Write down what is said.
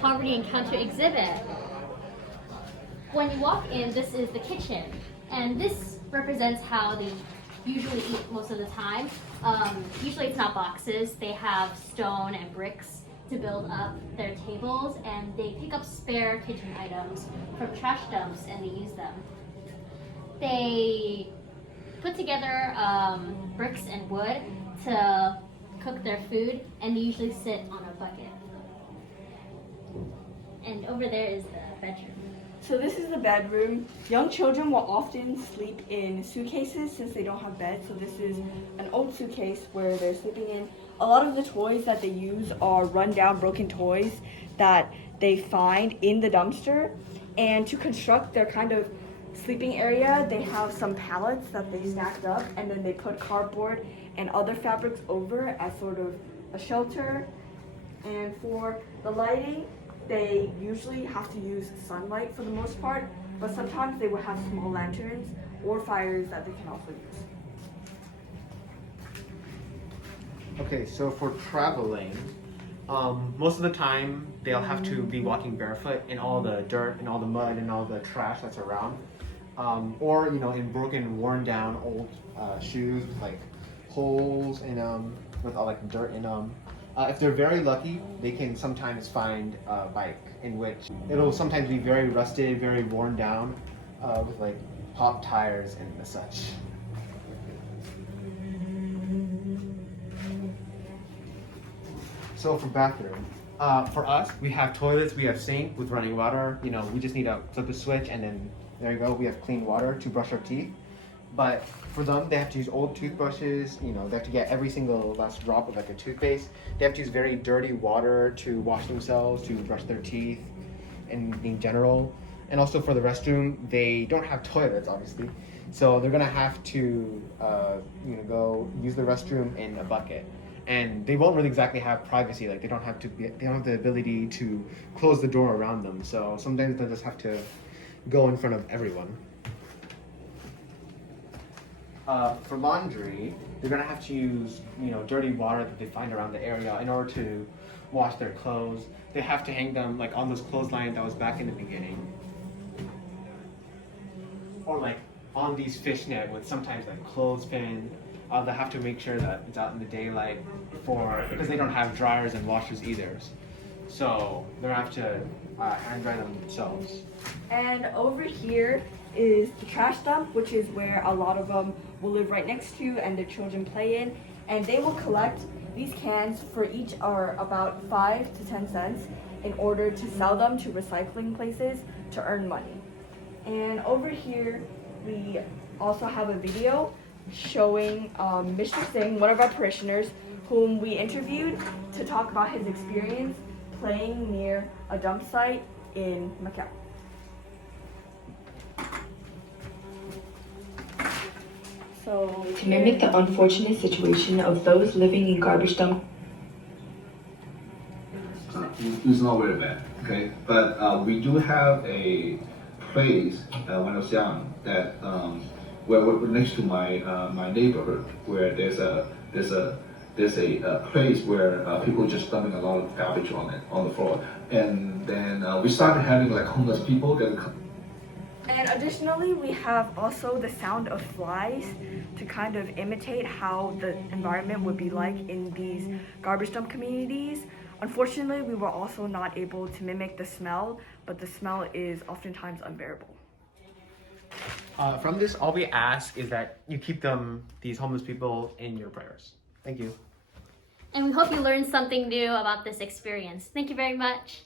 Poverty Encounter exhibit. When you walk in, this is the kitchen, and this represents how they usually eat most of the time. Usually it's not boxes, they have stone and bricks to build up their tables, and they pick up spare kitchen items from trash dumps and they use them. They put together bricks and wood to cook their food, and they usually sit on a bucket. And over there is the bedroom. So this is the bedroom. Young children will often sleep in suitcases since they don't have beds. So this is an old suitcase where they're sleeping in. A lot of the toys that they use are run-down, broken toys that they find in the dumpster. And to construct their kind of sleeping area, they have some pallets that they stacked up, and then they put cardboard and other fabrics over as sort of a shelter. And for the lighting, they usually have to use sunlight for the most part, but sometimes they will have small lanterns or fires that they can also use. Okay, so for traveling, most of the time they'll have to be walking barefoot in all the dirt and all the mud and all the trash that's around, or in broken, worn down old shoes with like holes in them, with all like dirt in them. If they're very lucky, they can sometimes find a bike in which it'll sometimes be very rusted, very worn down, with like popped tires and such. So for bathroom, for us, we have toilets, we have sink with running water. We just need to flip a switch and then there you go, we have clean water to brush our teeth. But for them, they have to use old toothbrushes. They have to get every single last drop of like a toothpaste. They have to use very dirty water to wash themselves, to brush their teeth, and in general. And also for the restroom, they don't have toilets, obviously. So they're gonna have to, go use the restroom in a bucket. And they won't really exactly have privacy. Like they don't have the ability to close the door around them. So sometimes they'll just have to go in front of everyone. For laundry, they're gonna have to use, dirty water that they find around the area in order to wash their clothes. They have to hang them like on those clothesline that was back in the beginning, or like on these fishnet with sometimes like clothespin. They have to make sure that it's out in the daylight because they don't have dryers and washers either. So they're gonna have to hand dry them themselves. And over here is the trash dump, which is where a lot of them will live right next to and their children play in. And they will collect these cans, for each are about 5 to 10 cents, in order to sell them to recycling places to earn money. And over here, we also have a video showing Mr. Singh, one of our parishioners, whom we interviewed to talk about his experience playing near a dump site in Macau. To mimic the unfortunate situation of those living in garbage dump. It's not very bad, okay? But we do have a place when I was young that where next to my neighborhood, where there's a place where people just dumping a lot of garbage on the floor, and then we started having like homeless people that. And additionally, we have also the sound of flies to kind of imitate how the environment would be like in these garbage dump communities. Unfortunately, we were also not able to mimic the smell, but the smell is oftentimes unbearable. From this, all we ask is that you keep these homeless people in your prayers. Thank you. And we hope you learned something new about this experience. Thank you very much.